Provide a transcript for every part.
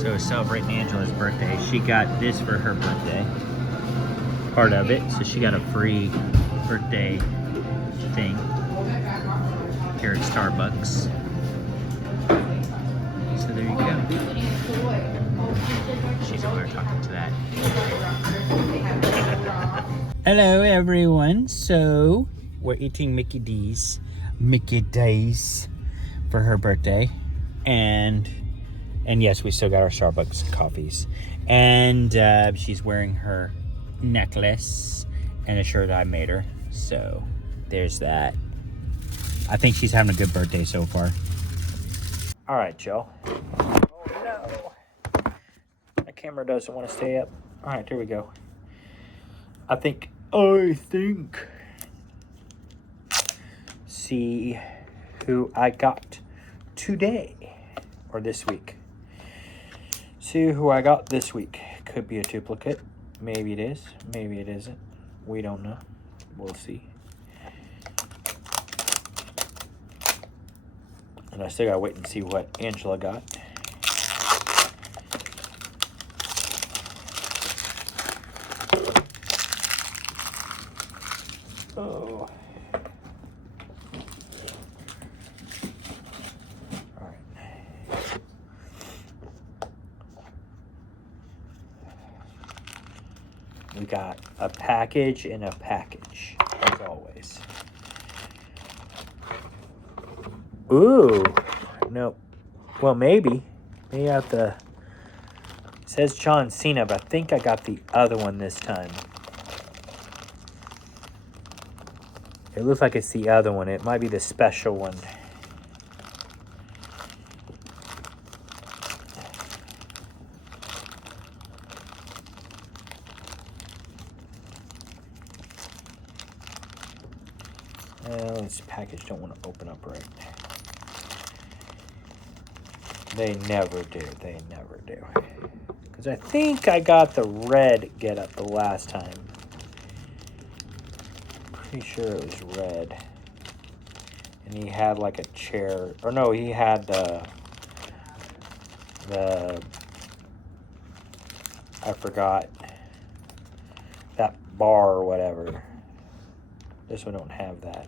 So celebrating Angela's birthday. She got this for her birthday. Part of it. So she got a free birthday thing here at Starbucks. So there you go. She's over there talking to that. Hello everyone. So we're eating Mickey D's for her birthday. And yes, we still got our Starbucks coffees. And she's wearing her necklace and a shirt I made her. So there's that. I think she's having a good birthday so far. All right, Joe. Oh no. My camera doesn't want to stay up. All right, there we go. I think. See who I got today or this week. See who I got this week. Could be a duplicate. Maybe it is. Maybe it isn't. We don't know. We'll see. And I still gotta wait and see what Angela got. Oh. All right. We got a package and a package, as always. Ooh, no. Well, maybe. Maybe I have to. It says John Cena, but I think I got the other one this time. It looks like it's the other one. It might be the special one. Well, this package don't want to open up right. They never do. They never do. Because I think I got the red get-up the last time. Pretty sure it was red. And he had like a chair. Or no, he had the I forgot. That bar or whatever. This one don't have that.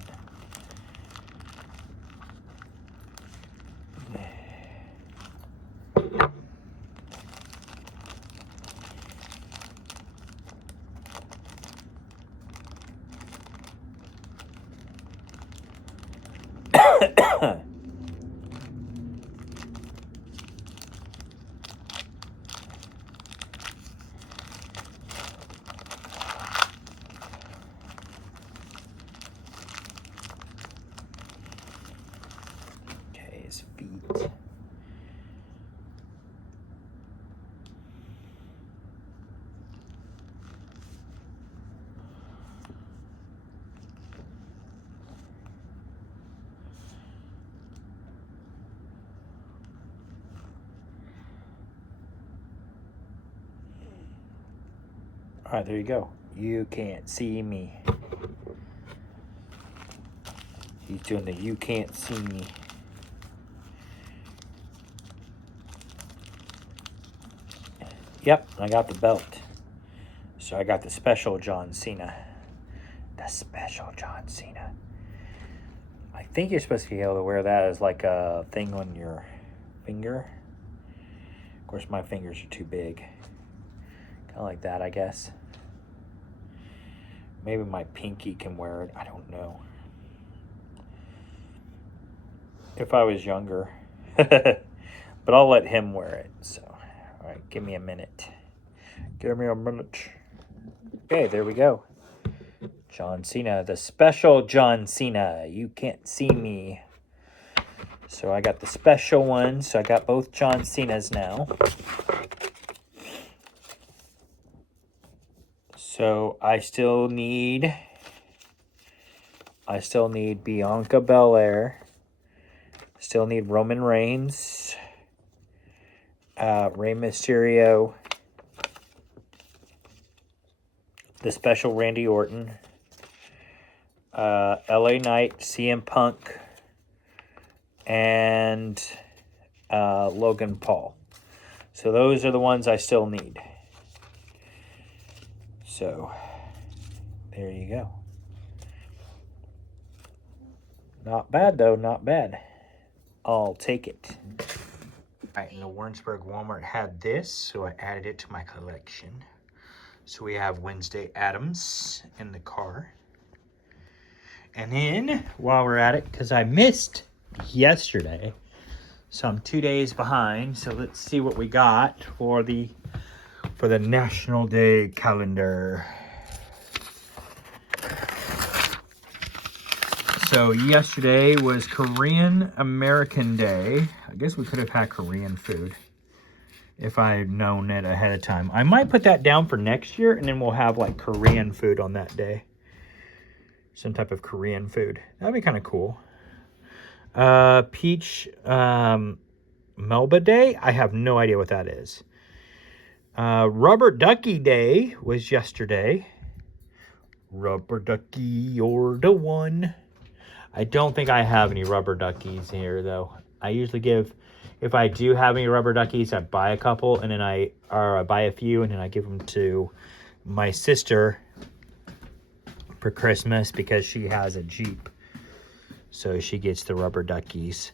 Okay, his feet. All right, there you go. You can't see me. He's doing the you can't see me. Yep, I got the belt. So I got the special John Cena. The special John Cena. I think you're supposed to be able to wear that as like a thing on your finger. Of course, my fingers are too big. Kind of like that, I guess. Maybe my pinky can wear it. I don't know. If I was younger. But I'll let him wear it. So, all right, give me a minute. Give me a minute. Okay, there we go. John Cena, the special John Cena. You can't see me. So I got the special one. So I got both John Cenas now. So I still need Bianca Belair. Still need Roman Reigns. Rey Mysterio. The special Randy Orton. LA Knight, CM Punk, and Logan Paul. So those are the ones I still need. So there you go. Not bad though, not bad. I'll take it. All right, and the Warrensburg Walmart had this, so I added it to my collection. So we have Wednesday Addams in the car. And then, while we're at it, because I missed yesterday, so I'm 2 days behind. So let's see what we got for the National Day calendar. So yesterday was Korean American Day. I guess we could have had Korean food if I had known it ahead of time. I might put that down for next year, and then we'll have like Korean food on that day. Some type of Korean food. That'd be kind of cool. Peach Melba Day. I have no idea what that is. Rubber Ducky Day was yesterday. Rubber Ducky, you're the one. I don't think I have any rubber duckies here, though. I usually give, if I do have any rubber duckies, I buy a couple, and then I buy a few, and then I give them to my sister for Christmas because she has a Jeep. So she gets the rubber duckies.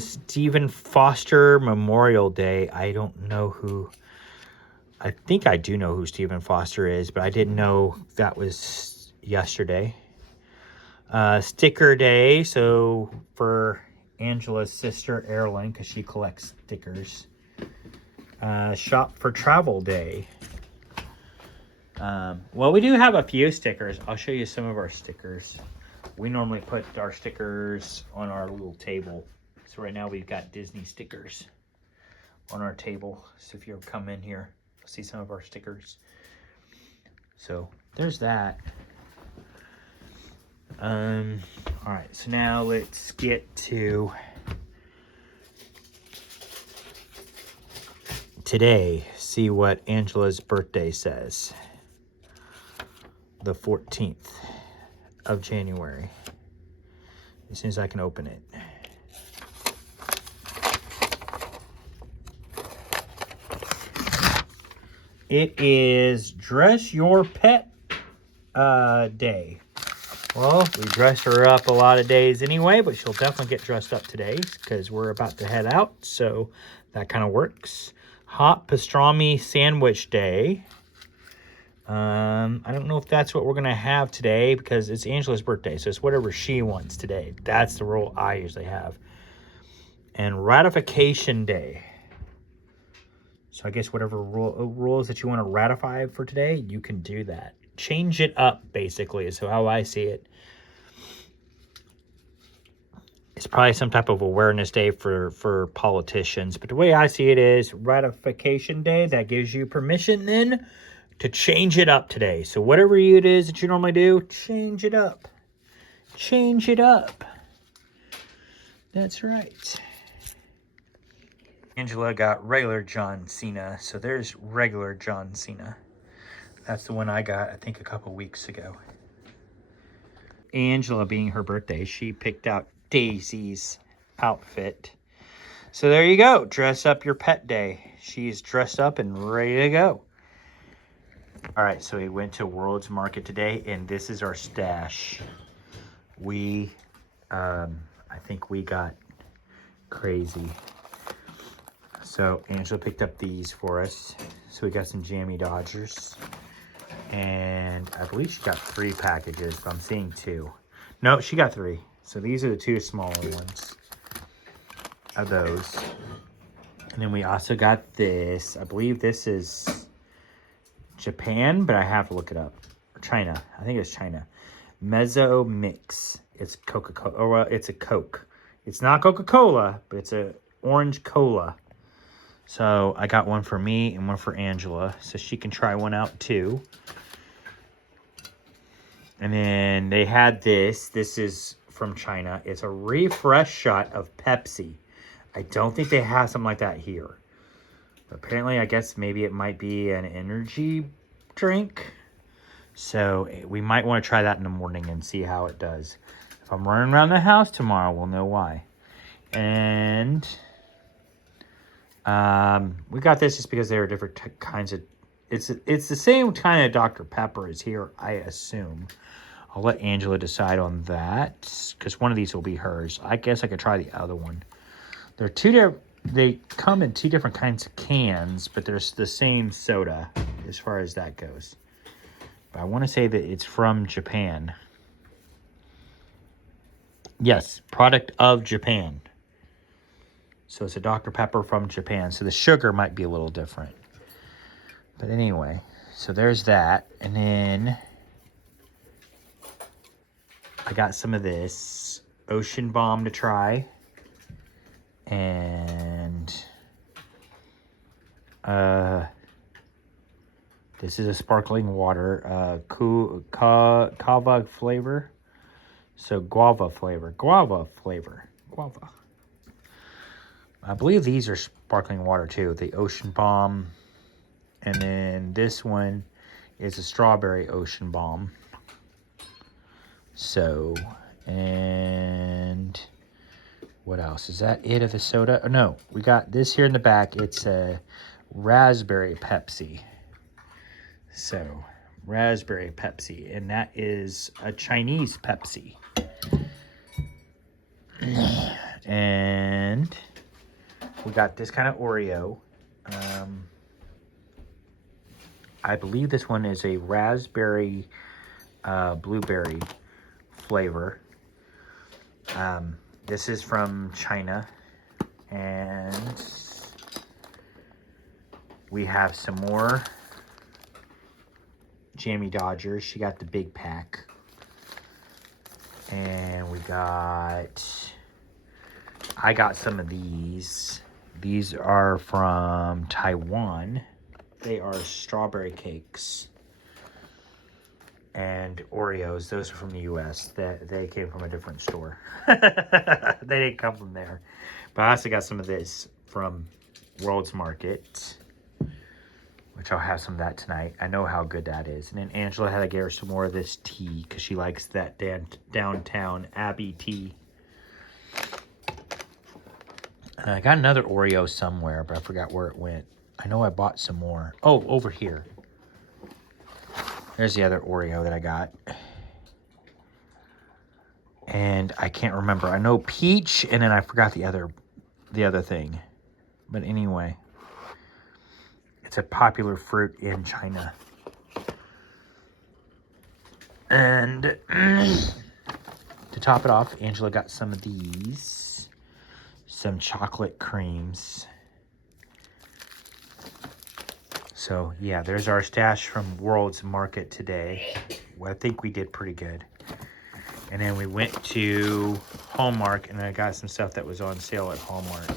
Stephen Foster Memorial Day. I don't know who. I think I do know who Stephen Foster is, but I didn't know that was yesterday. Sticker Day, so for Angela's sister, Erilyn, because she collects stickers. Shop for Travel Day. Well, we do have a few stickers. I'll show you some of our stickers. We normally put our stickers on our little table. So right now we've got Disney stickers on our table. So if you ever come in here, you'll see some of our stickers. So there's that. All right, so now let's get to today. See what Angela's birthday says. The 14th of January. As soon as I can open it. It is Dress Your Pet Day. Well, we dress her up a lot of days anyway, but she'll definitely get dressed up today because we're about to head out, so that kind of works. Hot Pastrami Sandwich Day. I don't know if that's what we're going to have today because it's Angela's birthday, so it's whatever she wants today. That's the rule I usually have. And Ratification Day. So I guess whatever rules that you want to ratify for today, you can do that. Change it up, basically, is how I see it. It's probably some type of awareness day for politicians. But the way I see it is Ratification Day. That gives you permission then to change it up today. So whatever it is that you normally do, change it up. Change it up. That's right. Angela got regular John Cena. So there's regular John Cena. That's the one I got, I think, a couple weeks ago. Angela, being her birthday, she picked out Daisy's outfit. So there you go. Dress up your pet day. She's dressed up and ready to go. All right, so we went to World's Market today, and this is our stash. We, I think we got crazy. So Angela picked up these for us. So we got some Jammy Dodgers. And I believe she got 3 packages, but I'm seeing 2. No, she got 3. So these are the 2 smaller ones of those. And then we also got this. I believe this is Japan, but I have to look it up. Or China. I think it's China. Mezzo Mix. It's Coca-Cola. Or well, it's a Coke. It's not Coca-Cola, but it's a orange cola. So I got one for me and one for Angela, so she can try one out too. And then they had this. This is from China. It's a refresh shot of Pepsi. I don't think they have something like that here. But apparently, I guess maybe it might be an energy drink. So we might want to try that in the morning and see how it does. If I'm running around the house tomorrow, we'll know why. And We got this just because they were different kinds of. It's the same kind of Dr. Pepper as here, I assume. I'll let Angela decide on that because one of these will be hers. I guess I could try the other one. They're two different. They come in two different kinds of cans, but there's the same soda as far as that goes. But I want to say that it's from Japan. Yes, product of Japan. So it's a Dr. Pepper from Japan. So the sugar might be a little different. But anyway, so there's that. And then I got some of this Ocean Bomb to try. And this is a sparkling water, kava flavor. So guava flavor. I believe these are sparkling water too. The Ocean Bomb. And then this one is a strawberry Ocean Bomb. So, and what else? Is that it of the soda? Oh, no, we got this here in the back. It's a raspberry Pepsi. So, raspberry Pepsi. And that is a Chinese Pepsi. And we got this kind of Oreo. I believe this one is a raspberry blueberry flavor. This is from China. And we have some more Jammy Dodgers. She got the big pack. And I got some of these. These are from Taiwan. They are strawberry cakes. And Oreos, those are from the U.S. They came from a different store. They didn't come from there. But I also got some of this from World's Market, which I'll have some of that tonight. I know how good that is. And then Angela had to get her some more of this tea because she likes that downtown Abbey tea. And I got another Oreo somewhere, but I forgot where it went. I know I bought some more. Oh, over here. There's the other Oreo that I got. And I can't remember. I know peach, and then I forgot the other thing. But anyway, it's a popular fruit in China. And to top it off, Angela got some of these. Some chocolate creams. So, yeah, there's our stash from World's Market today. Well, I think we did pretty good. And then we went to Hallmark, and I got some stuff that was on sale at Hallmark.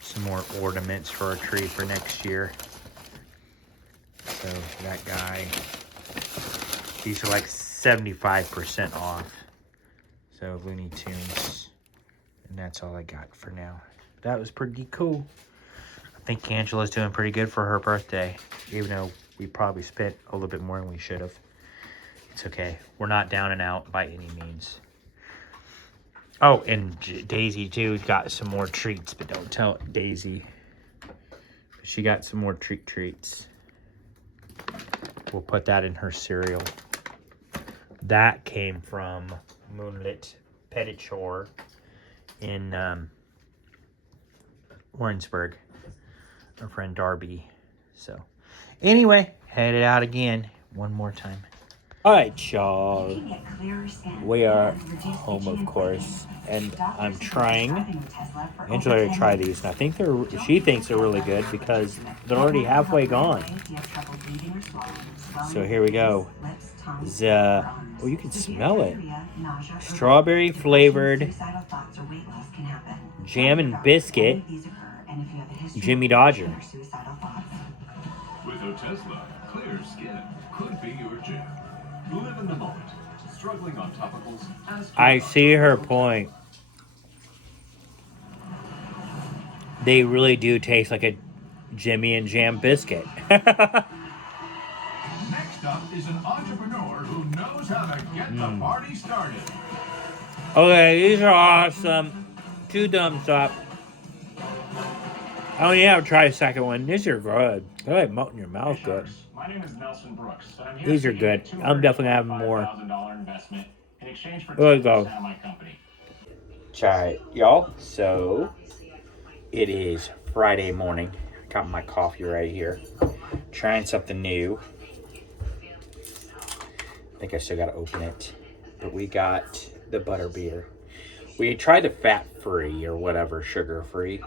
Some more ornaments for our tree for next year. So, that guy. These are like 75% off. So, Looney Tunes. And that's all I got for now. That was pretty cool. I think Angela's doing pretty good for her birthday, even though we probably spent a little bit more than we should have. It's okay. We're not down and out by any means. Oh, and Daisy, too, got some more treats, but don't tell Daisy. She got some more treats. We'll put that in her cereal. That came from Moonlit Pedicure in Warrensburg. Our friend Darby. So, anyway, headed out again one more time. All right, y'all. We are home, of course, and I'm trying. Angela to try these, and I think she thinks they're really good because they're already halfway gone. So here we go. Oh, you can smell it. Strawberry flavored jam and biscuit. Jimmy Dodger. With Otezla, clear skin could be your jam. Live in the moment. Struggling on topicals? I see her point. They really do taste like a Jimmy and Jam biscuit. Next up is an entrepreneur who knows how to get the party started. Okay, these are awesome. 2 thumbs up. Oh yeah, I'll try a second one. These are good. They like melt in your mouth Hey, good. Sharks. My name is Nelson Brooks, and I'm here These are seeking a good. I'm definitely gonna have more. $225,000 investment in exchange for There we 10% go. of my company. Try it, y'all. So it is Friday morning. Got my coffee right here. Trying something new. I think I still gotta open it. But we got the butter beer. We tried the fat free or whatever, sugar free.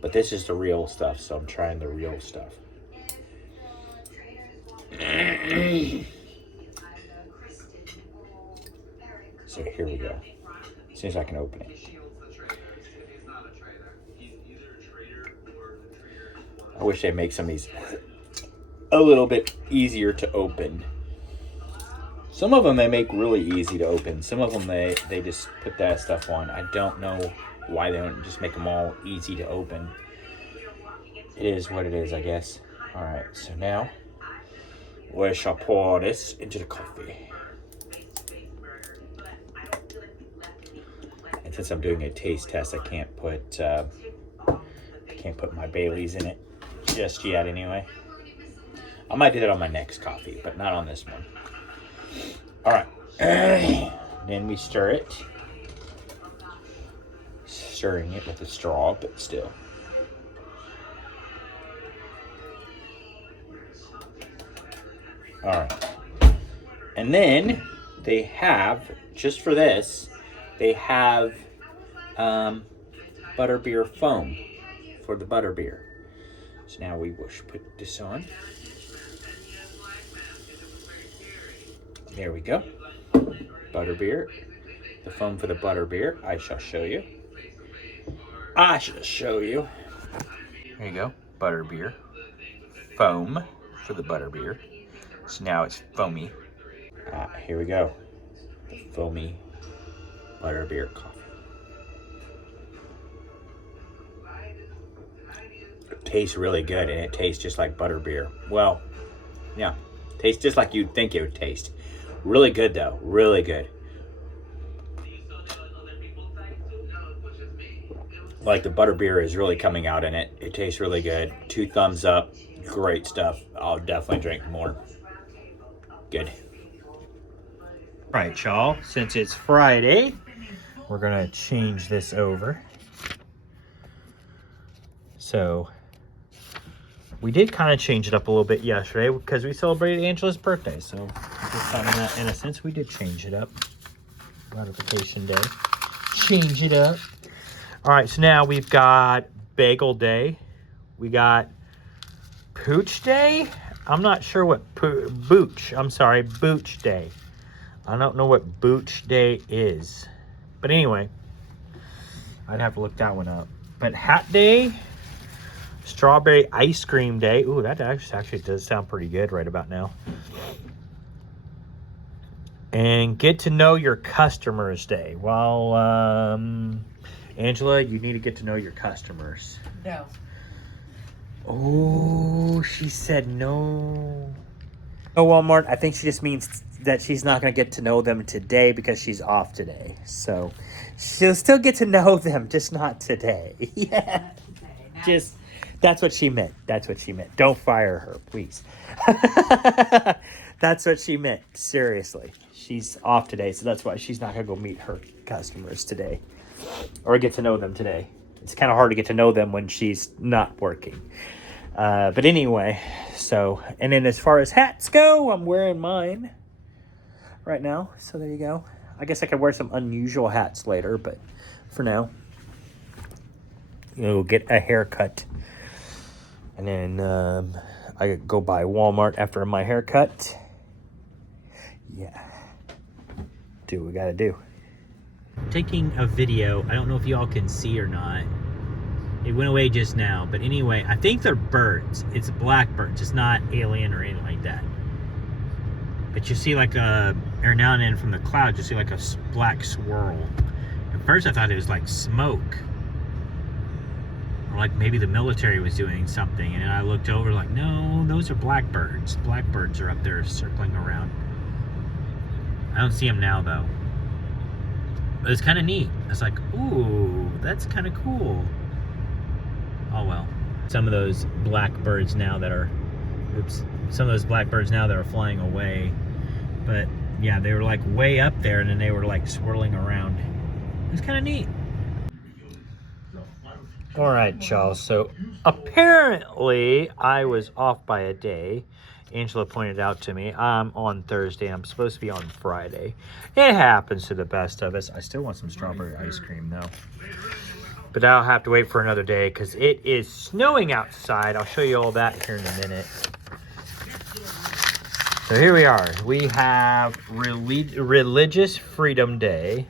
But this is the real stuff, so I'm trying the real stuff. So here we go. As soon as I can open it. I wish they'd make some of these a little bit easier to open. Some of them they make really easy to open. Some of them they just put that stuff on. I don't know why they don't just make them all easy to open. It is what it is, I guess. All right, so now we shall pour this into the coffee. And since I'm doing a taste test, I can't put my Baileys in it just yet. Anyway, I might do that on my next coffee, but not on this one. All right. Then we stir it. Stirring it with a straw, but still. All right. And then they have, just for this, they have butterbeer foam for the butterbeer. So now we will put this on. There we go. Butterbeer. The foam for the butterbeer. I shall show you. There you go. Butterbeer. Foam for the butterbeer. So now it's foamy. Here we go. The foamy butterbeer coffee. It tastes really good, and it tastes just like butterbeer. Well, yeah. Tastes just like you'd think it would taste. Really good, though. Really good. Like the butterbeer is really coming out in it. It tastes really good. 2 thumbs up. Great stuff. I'll definitely drink more. Good. All right, y'all. Since it's Friday, we're going to change this over. So we did kind of change it up a little bit yesterday because we celebrated Angela's birthday. So just on that innocence, we did change it up. Ratification day. Change it up. All right, so now we've got Bagel Day. We got Pooch Day. I'm not sure what Booch Day. I don't know what Booch Day is. But anyway, I'd have to look that one up. But Hat Day, Strawberry Ice Cream Day. Ooh, that actually does sound pretty good right about now. And Get to Know Your Customers Day. Well, Angela, you need to get to know your customers. No. Oh, she said no. Oh, Walmart, I think she just means that she's not going to get to know them today because she's off today. So she'll still get to know them, just not today. Yeah. Just, that's what she meant. That's what she meant. Don't fire her, please. That's what she meant. Seriously. She's off today, so that's why she's not going to go meet her customers today. Or get to know them today. It's kind of hard to get to know them when she's not working. But anyway, so, and then as far as hats go, I'm wearing mine right now. So there you go. I guess I could wear some unusual hats later, but for now, get a haircut. And then I go by Walmart after my haircut. Yeah. Do what we gotta do. Taking a video. I don't know if y'all can see or not. It went away just now, but anyway, I think they're birds. It's blackbirds. It's not alien or anything like that. But you see like every now and then from the clouds, you see like a black swirl. At first I thought it was like smoke. Or like maybe the military was doing something. And I looked over like, no, those are blackbirds. Blackbirds are up there circling around. I don't see them now though. But it's kind of neat. It's like, ooh, that's kind of cool. Oh well. some of those blackbirds now that are, some of those blackbirds now that are flying away. But yeah, they were like way up there and then they were like swirling around. It was kind of neat. All right, y'all. So apparently I was off by a day. Angela pointed out to me I'm on Thursday. I'm supposed to be on Friday. It happens to the best of us. I still want some strawberry ice cream though. But I'll have to wait for another day because it is snowing outside. I'll show you all that here in a minute. So here we are. We have Religious Freedom Day.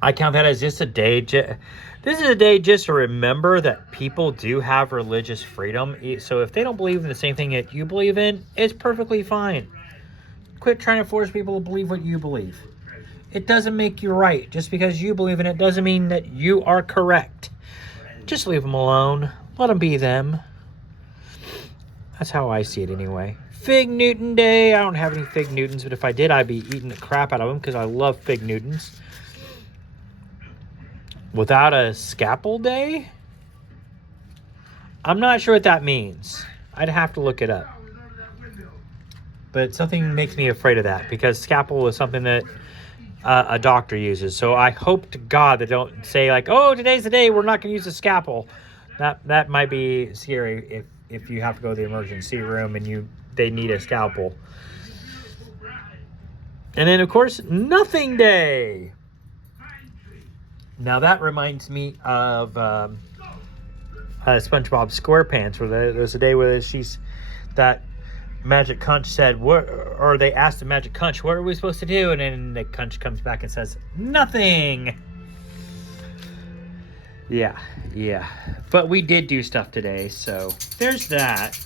I count that as just a day. This is a day just to remember that people do have religious freedom. So if they don't believe in the same thing that you believe in, it's perfectly fine. Quit trying to force people to believe what you believe. It doesn't make you right. Just because you believe in it doesn't mean that you are correct. Just leave them alone. Let them be them. That's how I see it anyway. Fig Newton Day. I don't have any Fig Newtons, but if I did, I'd be eating the crap out of them because I love Fig Newtons. Without a Scalpel Day? I'm not sure what that means. I'd have to look it up. But something makes me afraid of that because scalpel is something that a doctor uses. So I hope to God they don't say like, oh, today's the day we're not going to use a scalpel. That might be scary if you have to go to the emergency room and they need a scalpel. And then, of course, Nothing Day. Now, that reminds me of SpongeBob SquarePants, where there's a day where that Magic Conch said, or they asked the Magic Conch, what are we supposed to do? And then the Conch comes back and says, nothing. Yeah. But we did do stuff today, so there's that.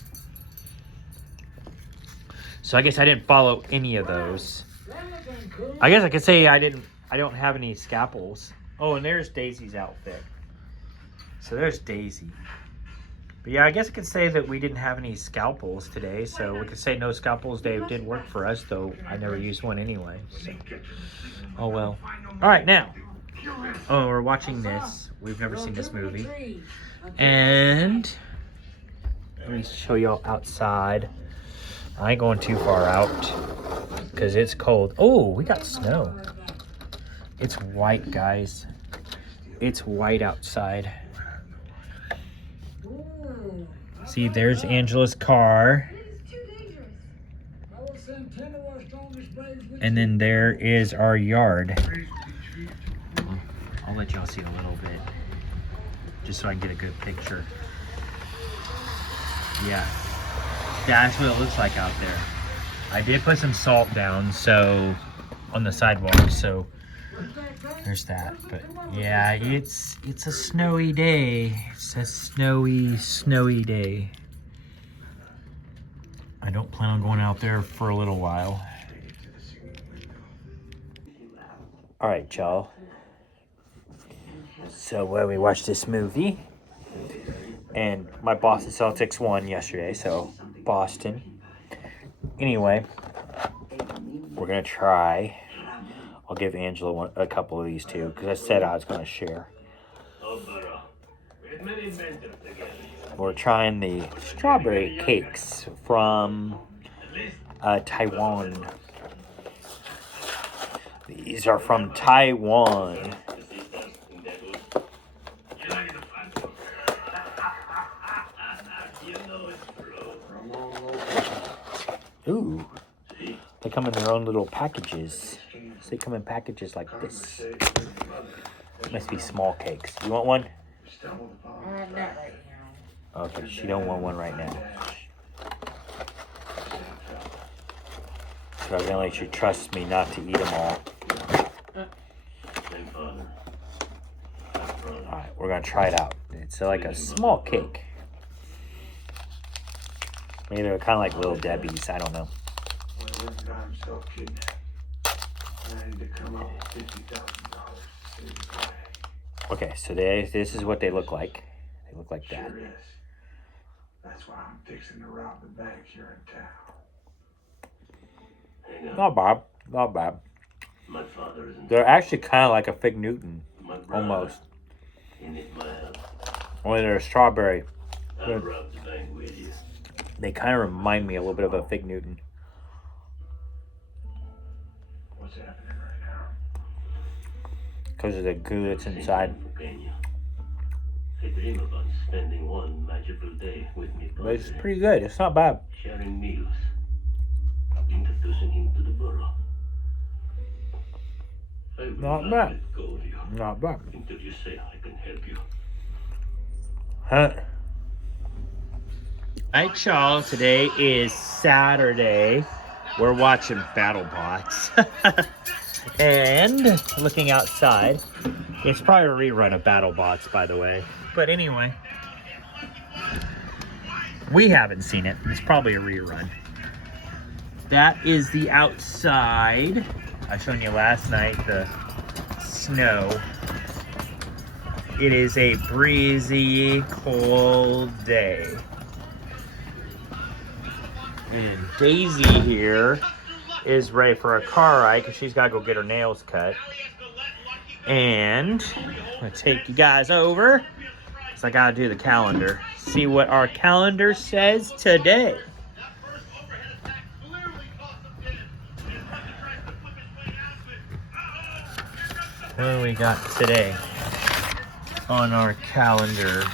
So I guess I didn't follow any of those. I guess I could say I don't have any scalpels. Oh, and there's Daisy's outfit. So there's Daisy. But yeah, I guess I could say that we didn't have any scalpels today. So we could say no scalpels day did work for us, though I never used one anyway. So. Oh well. All right, now. Oh, we're watching this. We've never seen this movie. And let me show y'all outside. I ain't going too far out because it's cold. Oh, we got snow. It's white, guys. It's white outside. See, there's Angela's car. And then there is our yard. I'll let y'all see a little bit. Just so I can get a good picture. Yeah. That's what it looks like out there. I did put some salt down on the sidewalk, so there's that. But yeah, it's a snowy day. It's a snowy day. I don't plan on going out there for a little while. All right, y'all. So we watched this movie, and my Boston Celtics won yesterday, so Boston. Anyway, we're gonna try. I'll give Angela a couple of these too, because I said I was gonna share. We're trying the strawberry cakes from Taiwan. These are from Taiwan. Ooh, they come in their own little packages. So they come in packages like this. Must be small cakes. You want one? Not right now. Okay, she don't want one right now. So I'm gonna let you trust me not to eat them all. Alright, we're gonna try it out. It's like a small cake. Maybe they're kind of like Little Debbie's. I don't know. Okay, so this is what they look like. They look like that. That's why I'm fixing to rob the bank here in town. Not bad. They're actually kind of like a Fig Newton, almost. Only they're strawberry. I'm proud to bang with you. They kind of remind me a little bit of a Fig Newton. What's happening right now? Because of the goo that's inside. I dream about spending one magical day with me. But it's pretty good. It's not bad. Sharing meals. Introducing him to the borough. I will Not bad. let go of you Not bad. until you say I can help you. Huh? Alright, y'all. Today is Saturday. We're watching BattleBots. And looking outside. It's probably a rerun of BattleBots, by the way. But anyway. We haven't seen it. It's probably a rerun. That is the outside. I showed you last night the snow. It is a breezy, cold day. And Daisy here is ready for a car ride because she's got to go get her nails cut. And I'm going to take you guys over because I got to do the calendar. See what our calendar says today. What do we got today on our calendar?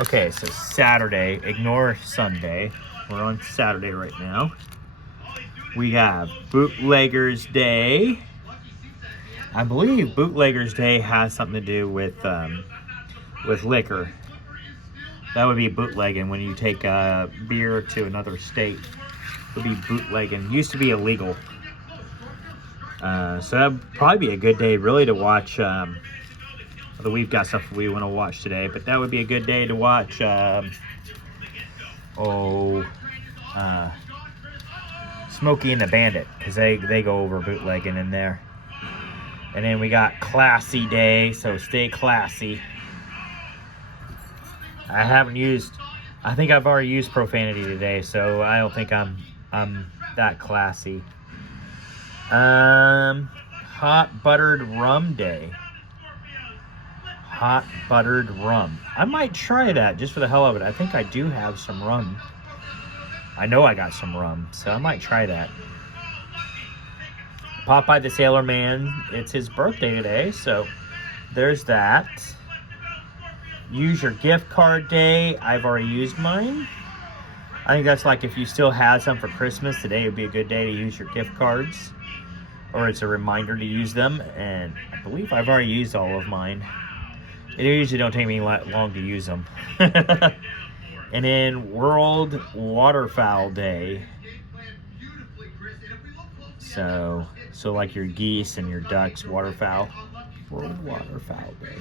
Okay, so Saturday, ignore Sunday. We're on Saturday right now. We have Bootleggers Day. I believe Bootleggers Day has something to do with liquor. That would be bootlegging when you take beer to another state. It would be bootlegging. Used to be illegal. So that'd probably be a good day really to watch, although we've got stuff we want to watch today, but that would be a good day to watch, Smokey and the Bandit, because they go over bootlegging in there. And then we got Classy Day, so stay classy. I think I've already used profanity today, so I don't think I'm that classy. Hot buttered rum day. Hot buttered rum. I might try that just for the hell of it. I think I do have some rum. I know I got some rum, so I might try that. Popeye the Sailor Man, it's his birthday today, so there's that. Use your gift card day. I've already used mine. I think that's like if you still had some for Christmas, today would be a good day to use your gift cards. Or it's a reminder to use them, and I believe I've already used all of mine. It usually don't take me long to use them. And then World Waterfowl Day. So like your geese and your ducks, waterfowl. World Waterfowl Day.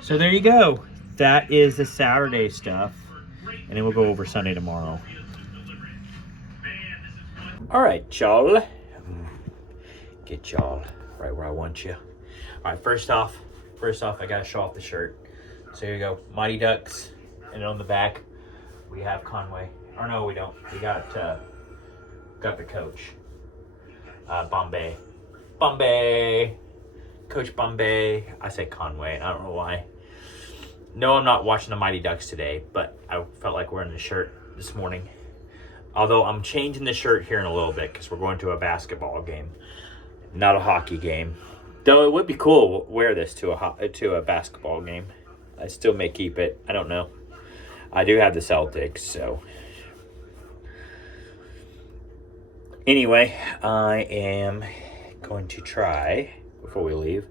So there you go. That is the Saturday stuff. And then we'll go over Sunday tomorrow. All right, y'all. Get y'all right where I want you. All right, first off, I gotta show off the shirt. So here you go, Mighty Ducks, and on the back we have Conway. Or no, we don't. We got the coach, Bombay, Coach Bombay. I say Conway. I don't know why. No, I'm not watching the Mighty Ducks today, but I felt like wearing the shirt this morning. Although I'm changing the shirt here in a little bit because we're going to a basketball game. Not a hockey game. Though it would be cool to wear this to a basketball game. I still may keep it. I don't know. I do have the Celtics, so. Anyway, I am going to try, before we leave,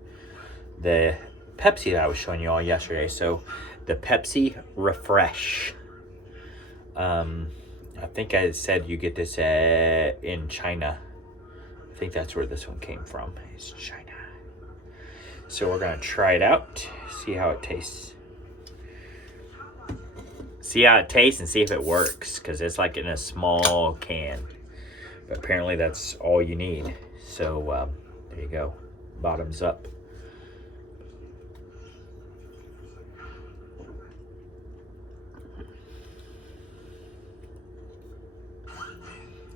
the Pepsi that I was showing you all yesterday. So, the Pepsi Refresh. I think I said you get this in China. I think that's where this one came from. It's China. So we're going to try it out, see how it tastes. See how it tastes and see if it works, because it's like in a small can. But apparently that's all you need. So there you go. Bottoms up.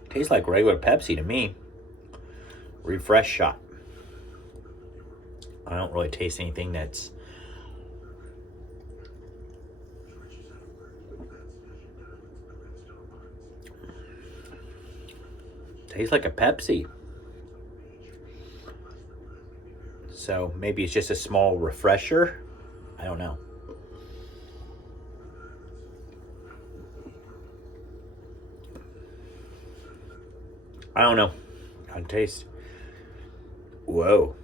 Tastes like regular Pepsi to me. Refresh shot. I don't really taste anything that's tastes like a Pepsi. So maybe it's just a small refresher. I don't know. I don't know. On taste. Whoa.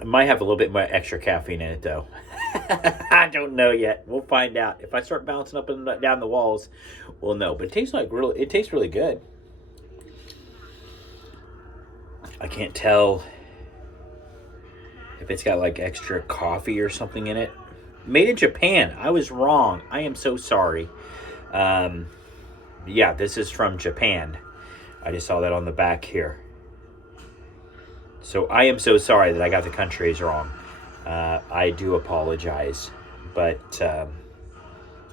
It might have a little bit more extra caffeine in it, though. I don't know yet. We'll find out. If I start bouncing up and down the walls, we'll know. But it tastes really good. I can't tell if it's got like extra coffee or something in it. Made in Japan. I was wrong. I am so sorry. Yeah, this is from Japan. I just saw that on the back here. So I am so sorry that I got the countries wrong. I do apologize. But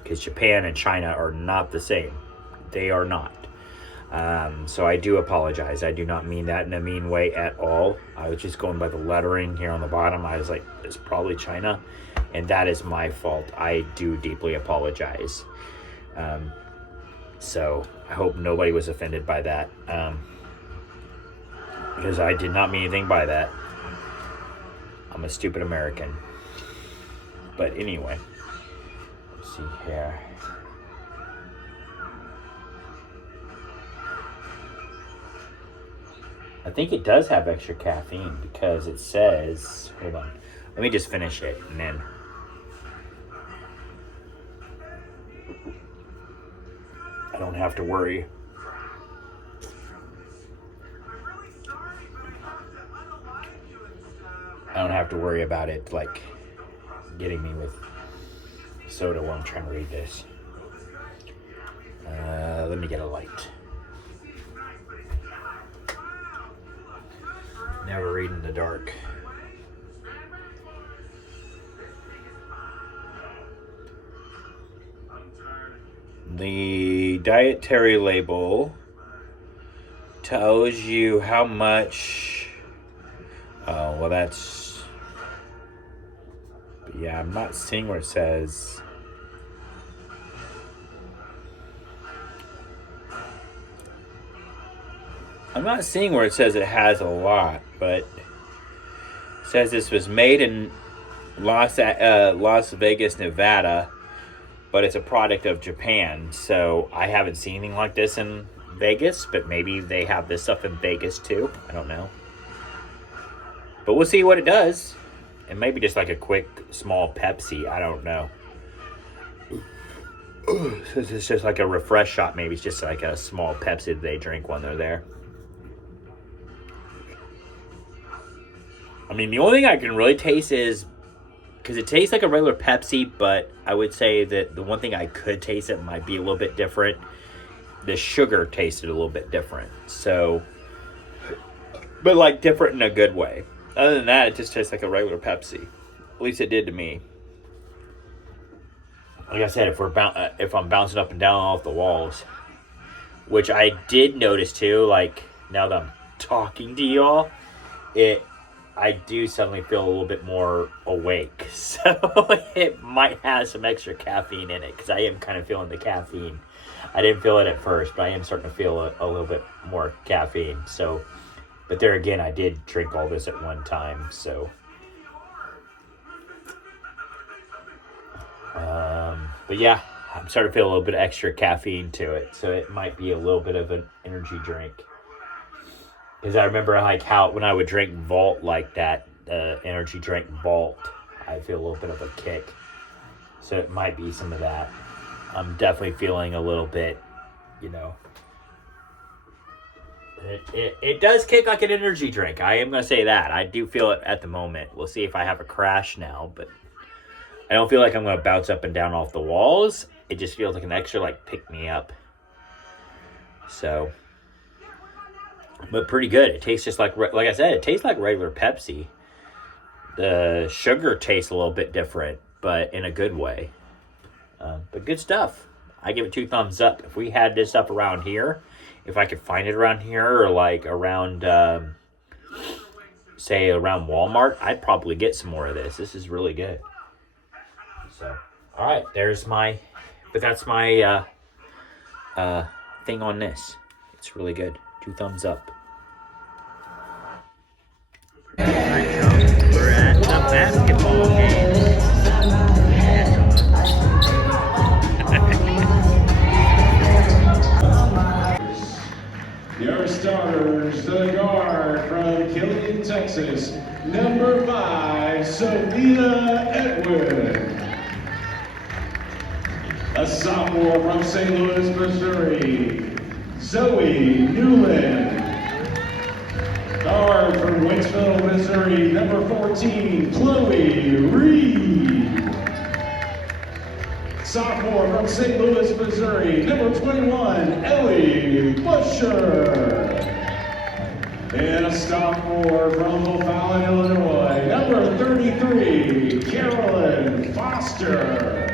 because Japan and China are not the same. They are not. So I do apologize. I do not mean that in a mean way at all. I was just going by the lettering here on the bottom. I was like, it's probably China. And that is my fault. I do deeply apologize. So I hope nobody was offended by that. Because I did not mean anything by that. I'm a stupid American. But anyway. Let's see here. I think it does have extra caffeine because it says, hold on, let me just finish it and then. I don't have to worry. I don't have to worry about it like getting me with soda while I'm trying to read this. Let me get a light. Never read in the dark. The dietary label tells you how much. Oh, well, that's. Yeah, I'm not seeing where it says. I'm not seeing where it says it has a lot, but it says this was made in Las Vegas, Nevada, but it's a product of Japan. So I haven't seen anything like this in Vegas, but maybe they have this stuff in Vegas too. I don't know. But we'll see what it does. And maybe just like a quick, small Pepsi. I don't know. It's just like a refresh shot. Maybe it's just like a small Pepsi that they drink when they're there. I mean, the only thing I can really taste is, because it tastes like a regular Pepsi, but I would say that the one thing I could taste that might be a little bit different, the sugar tasted a little bit different. So, but like different in a good way. Other than that, it just tastes like a regular Pepsi. At least it did to me. Like I said, if I'm bouncing up and down off the walls, which I did notice too, like now that I'm talking to y'all, I do suddenly feel a little bit more awake. So it might have some extra caffeine in it because I am kind of feeling the caffeine. I didn't feel it at first, but I am starting to feel a little bit more caffeine. So, but there again, I did drink all this at one time. So, but yeah, I'm starting to feel a little bit extra caffeine to it. So it might be a little bit of an energy drink. Because I remember like how when I would drink Vault like that, energy drink Vault, I feel a little bit of a kick. So it might be some of that. I'm definitely feeling a little bit, it does kick like an energy drink. I am going to say that. I do feel it at the moment. We'll see if I have a crash now, but I don't feel like I'm going to bounce up and down off the walls. It just feels like an extra like pick me up. So, but pretty good. It tastes just like I said, it tastes like regular Pepsi. The sugar tastes a little bit different, but in a good way. But good stuff. I give it 2 thumbs up. If we had this up around here, if I could find it around here or like around say around Walmart, I'd probably get some more of this. This is really good. So, all right, there's my, but that's my thing on this. It's really good. 2 thumbs up. All right, so we're at the basketball game. Your starters, the guard from Killeen, Texas, number 5, Sophia Edwin. A sophomore from St. Louis, Missouri, Zoe Newland. Guard from Waitsville, Missouri, number 14, Chloe Reed. Sophomore from St. Louis, Missouri, number 21, Ellie Busher. And a sophomore from O'Fallon, Illinois, number 33, Carolyn Foster.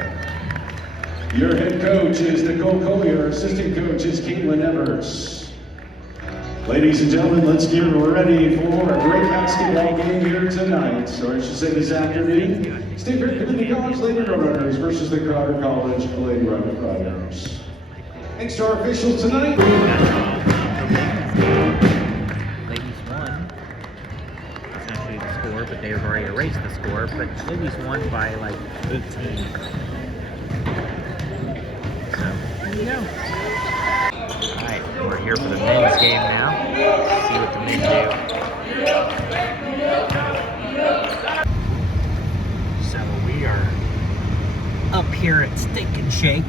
Your head coach is Nicole Collier, assistant coach is Caitlin Evers. Ladies and gentlemen, let's get ready for a great basketball game here tonight, or I should say this afternoon. State Fair Community College Lady Roadrunners versus the Crowder College Lady Roadrunners. Thanks to our officials tonight. Ladies won. That's actually the score, but they've already erased the score. But ladies won by like 18. So there you go. Alright, we're here for the men's game now. Let's see what the men do. So we are up here at Steak and Shake.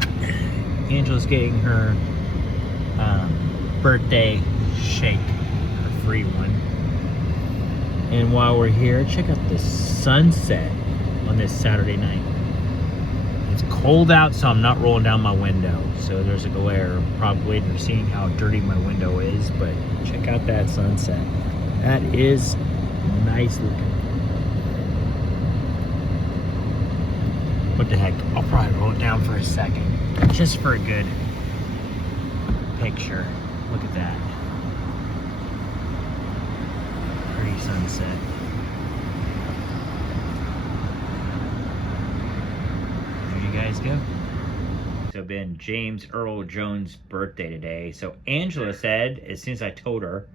Angela's getting her birthday shake, her free one. And while we're here, check out the sunset on this Saturday night. It's cold out, so I'm not rolling down my window. So there's a glare. Probably you're seeing how dirty my window is, but check out that sunset. That is nice looking. What the heck? I'll probably roll it down for a second, just for a good picture. Look at that. Pretty sunset. There you guys go. So been James Earl Jones' birthday today. So Angela said, as soon as I told her,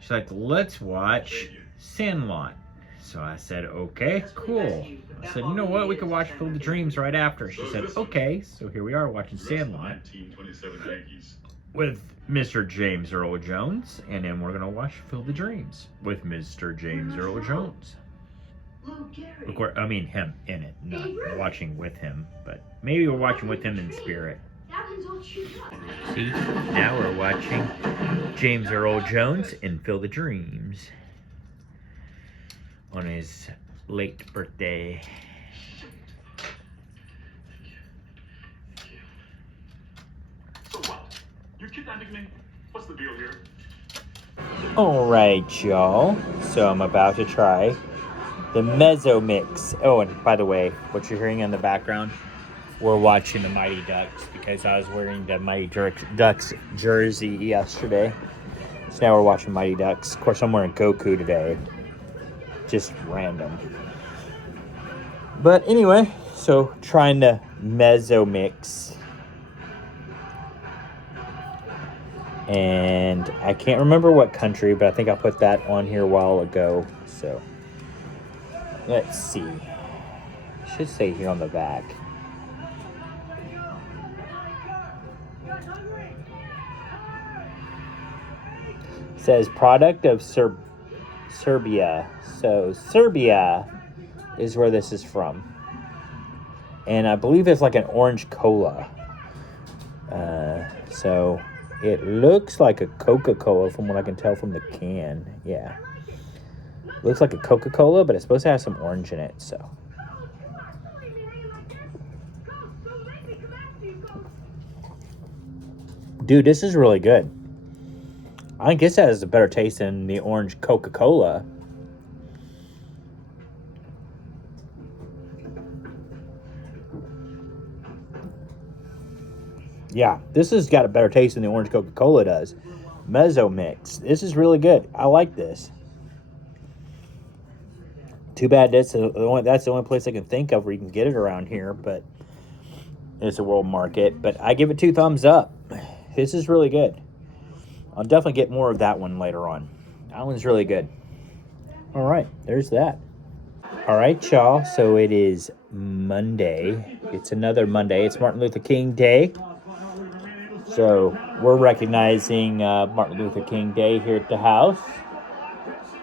she's like, let's watch Sandlot. So I said, okay, cool. I said, you know what? We could watch Field of Dreams right after. She said, okay. So here we are watching Sandlot with Mr. James Earl Jones. And then we're going to watch Field of Dreams with Mr. James Earl Jones. Of course, I mean him in it, not watching with him. But maybe we're watching with him in spirit. See, now we're watching James Earl Jones in Field of Dreams on his late birthday. So what? You're kidnapping me? What's the deal here? Alright, y'all. So I'm about to try the Mezzo Mix. Oh, and by the way, what you're hearing in the background, we're watching the Mighty Ducks because I was wearing the Mighty Ducks jersey yesterday. So now we're watching Mighty Ducks. Of course, I'm wearing Goku today. Just random. But anyway, so trying the Mezzo Mix. And I can't remember what country, but I think I put that on here a while ago. So let's see. It should say here on the back. It says product of Serbia. So Serbia is where this is from. And I believe it's like an orange cola. So it looks like a Coca-Cola from what I can tell from the can. Yeah. Looks like a Coca-Cola, but it's supposed to have some orange in it, so. Dude, this is really good. I guess that has a better taste than the orange Coca-Cola. Yeah, this has got a better taste than the orange Coca-Cola does. Mezzo Mix. This is really good. I like this. Too bad that's the only place I can think of where you can get it around here, but it's a world market. But I give it 2 thumbs up. This is really good. I'll definitely get more of that one later on. That one's really good. All right, there's that. All right, y'all. So it is Monday. It's another Monday. It's Martin Luther King Day. So we're recognizing Martin Luther King Day here at the house.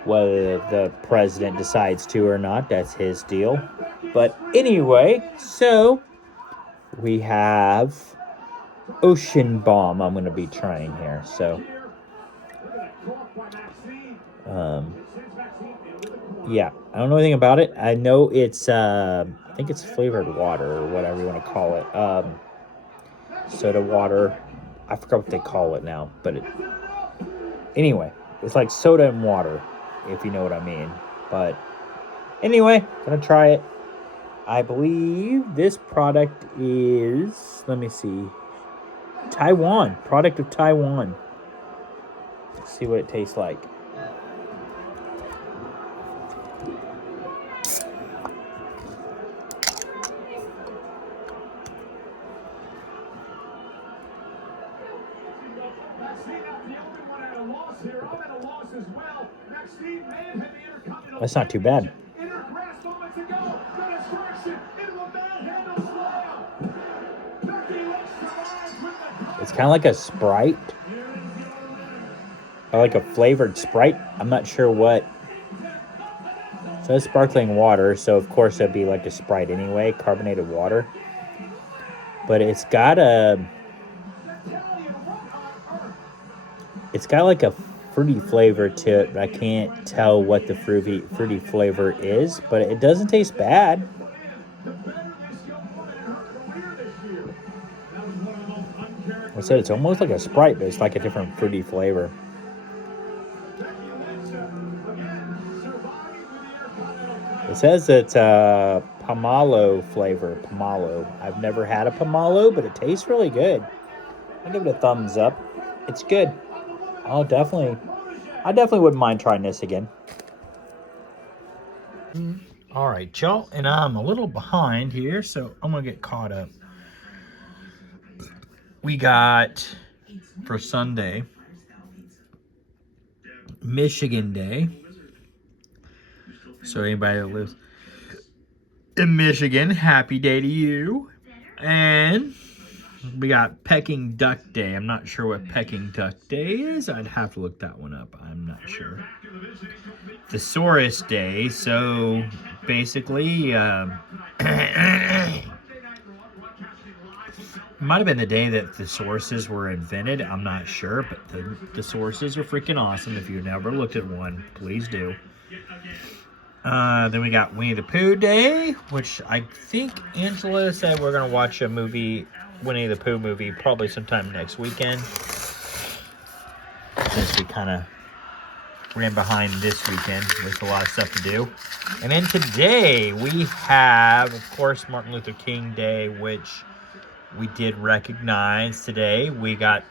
Whether the president decides to or not, that's his deal. But anyway, so we have Ocean Bomb I'm going to be trying here. So, yeah, I don't know anything about it. I know it's, I think it's flavored water or whatever you want to call it. Soda water. I forgot what they call it now, but anyway, it's like soda and water, if you know what I mean. But anyway, gonna try it. I believe this product is, let me see, Taiwan. Product of Taiwan. Let's see what it tastes like. That's not too bad. It's kind of like a Sprite. Or like a flavored Sprite. I'm not sure what. So it's sparkling water, so of course it'd be like a Sprite anyway, carbonated water. But it's got like a fruity flavor to it, but I can't tell what the fruity flavor is, but it doesn't taste bad. I said it's almost like a Sprite, but it's like a different fruity flavor. It says it's a pomelo flavor. Pomelo. I've never had a pomelo, but it tastes really good. I'll give it a thumbs up. It's good. I definitely wouldn't mind trying this again. All right, y'all, and I'm a little behind here, so I'm gonna get caught up. We got for Sunday, Michigan Day. So anybody that lives in Michigan, happy day to you. And we got Peking Duck Day. I'm not sure what Peking Duck Day is. I'd have to look that one up. I'm not sure. Thesaurus Day. So basically, it might have been the day that thesauruses were invented. I'm not sure, but the thesauruses are freaking awesome. If you've never looked at one, please do. Then we got Winnie the Pooh Day, which I think Angela said we're going to watch a movie, Winnie the Pooh movie, probably sometime next weekend. Since we kind of ran behind this weekend with a lot of stuff to do. And then today we have, of course, Martin Luther King Day, which we did recognize today. We got,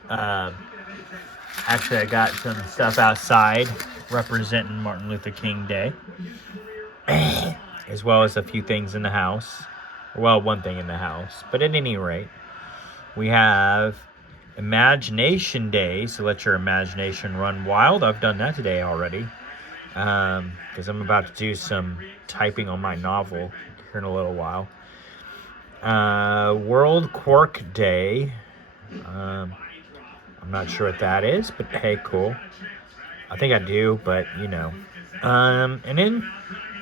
actually I got some stuff outside representing Martin Luther King Day. As well as a few things in the house. Well, one thing in the house. But at any rate, we have Imagination Day. So let your imagination run wild. I've done that today already. Because I'm about to do some typing on my novel here in a little while. World Quark Day. I'm not sure what that is. But hey, cool. I think I do, but you know. And then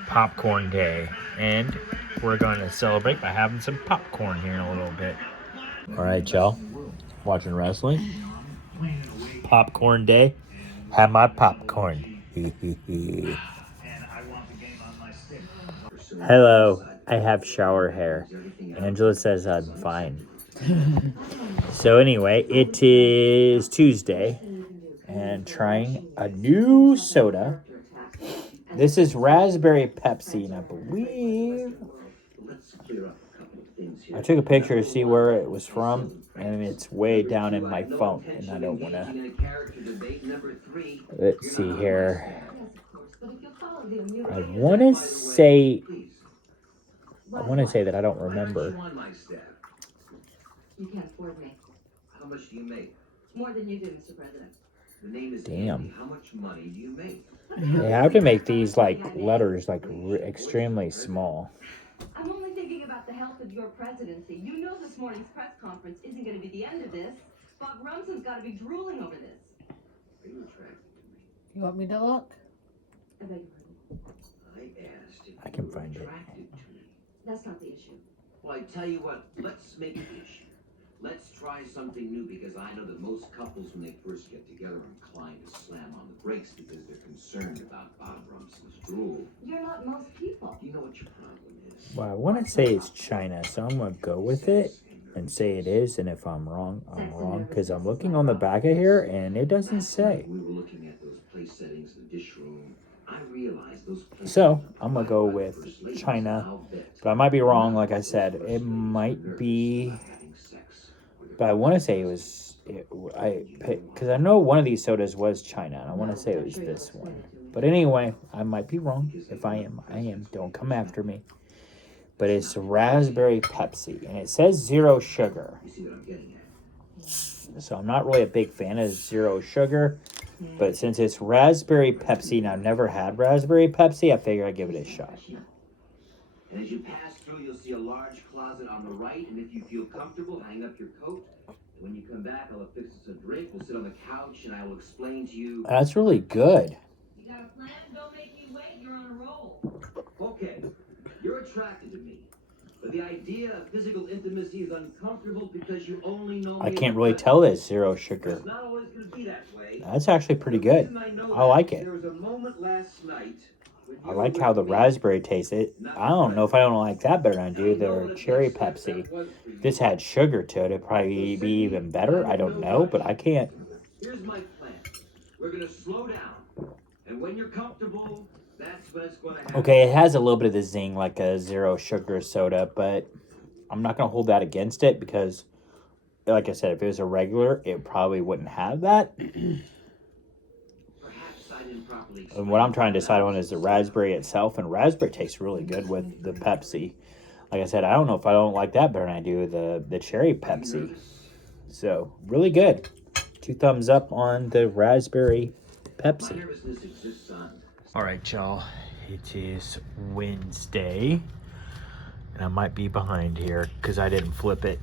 Popcorn Day, and we're going to celebrate by having some popcorn here in a little bit. All right, y'all, watching wrestling. Popcorn Day. Have my popcorn. Hello, I have shower hair. Angela says I'm fine. So anyway, it is Tuesday, and trying a new soda. This is Raspberry Pepsi, and I believe I took a picture to see where it was from, and it's way down in my phone, and I don't want to. Let's see here. I want to say that I don't remember. You on my staff? You can't afford me. How much do you make? More than you do, Mr. President. The name is Damn. Andy. How much money do you make? They have to make these like letters like extremely small. I'm only thinking about the health of your presidency. You know this morning's press conference isn't going to be the end of this. Bob Rumson's got to be drooling over this. Are you attracted to me? You want me to look? I beg your pardon. I asked if I can you were find it. attracted to me. That's not the issue. Well, I tell you what, let's make it the issue. Let's try something new because I know that most couples, when they first get together, are inclined to slam on the brakes because they're concerned about Bob Rumson's drool. You're not most people. Do you know what your problem is? Well, I want to say it's China, so I'm going to go with it and say it is. And if I'm wrong, I'm wrong. Because I'm looking on the back of here and it doesn't say. We were looking at those place settings, the dish room. I realized those place So settings I'm going to go with China. I'll bet. But I might be wrong, like I said. It might be... But I want to say it was... Because I know one of these sodas was China. And I want to say it was this one. But anyway, I might be wrong. If I am, I am. Don't come after me. But it's raspberry Pepsi. And it says 0 sugar. You see what I'm getting at? So I'm not really a big fan of 0 sugar. But since it's raspberry Pepsi and I've never had raspberry Pepsi, I figure I'd give it a shot. And as you pass through, you'll see a large closet on the right. And if you feel comfortable, hang up your coat. And when you come back, I'll affix us a drink. We'll sit on the couch and I will explain to you. That's really good. You got a plan? Don't make me wait. You're on a roll. Okay, you're attracted to me. But the idea of physical intimacy is uncomfortable because you only know me. I can't really tell that it's 0 sugar. It's not always going to be that way. That's actually pretty good. I like it. There was a moment last night. I like how the raspberry tastes. I don't know if I don't like that better than I do the cherry Pepsi. If this had sugar to it, it'd probably be even better. I don't know, but I can't. Here's my plan. We're going to slow down. And when you're comfortable, that's when it's going to happen. Okay, it has a little bit of the zing like a 0 sugar soda, but I'm not going to hold that against it because, like I said, if it was a regular, it probably wouldn't have that. And what I'm trying to decide on is the raspberry itself, and raspberry tastes really good with the Pepsi. Like I said, I don't know if I don't like that better than I do the cherry Pepsi. So, really good. 2 thumbs up on the raspberry Pepsi. All right, y'all. It is Wednesday, and I might be behind here because I didn't flip it.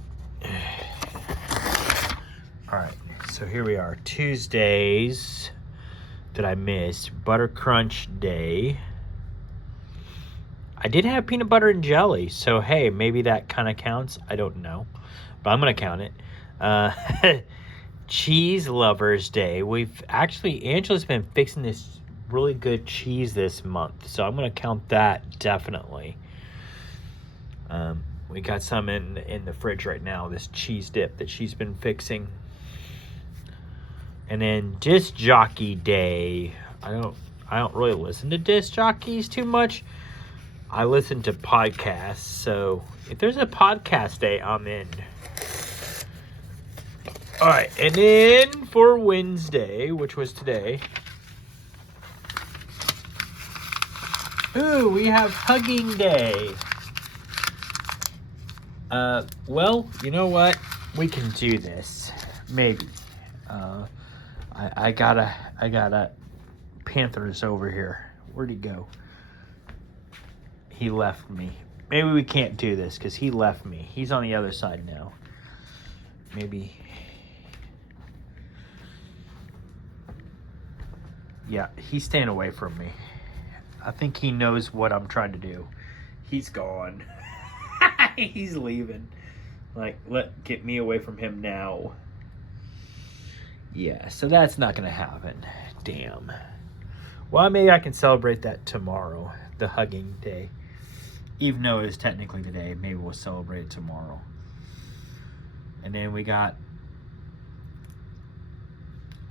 All right, so here we are. Tuesdays that I missed. Butter Crunch Day. I did have peanut butter and jelly, so hey, maybe that kind of counts. I don't know, but I'm going to count it. Cheese Lovers Day. Angela's been fixing this really good cheese this month, so I'm going to count that definitely. We got some in the fridge right now, this cheese dip that she's been fixing. And then Disc Jockey Day. I don't really listen to disc jockeys too much. I listen to podcasts, so if there's a podcast day, I'm in. All right, and then for Wednesday, which was today, ooh, we have Hugging Day. Well, you know what? We can do this, maybe. I got a Panthers over here. Where'd he go? He left me. Maybe we can't do this because he left me. He's on the other side now. Maybe. Yeah, he's staying away from me. I think he knows what I'm trying to do. He's gone. He's leaving. Like, get me away from him now. Yeah, so that's not going to happen. Damn. Well, maybe I can celebrate that tomorrow, the Hugging Day. Even though it's technically today, maybe we'll celebrate it tomorrow. And then we got,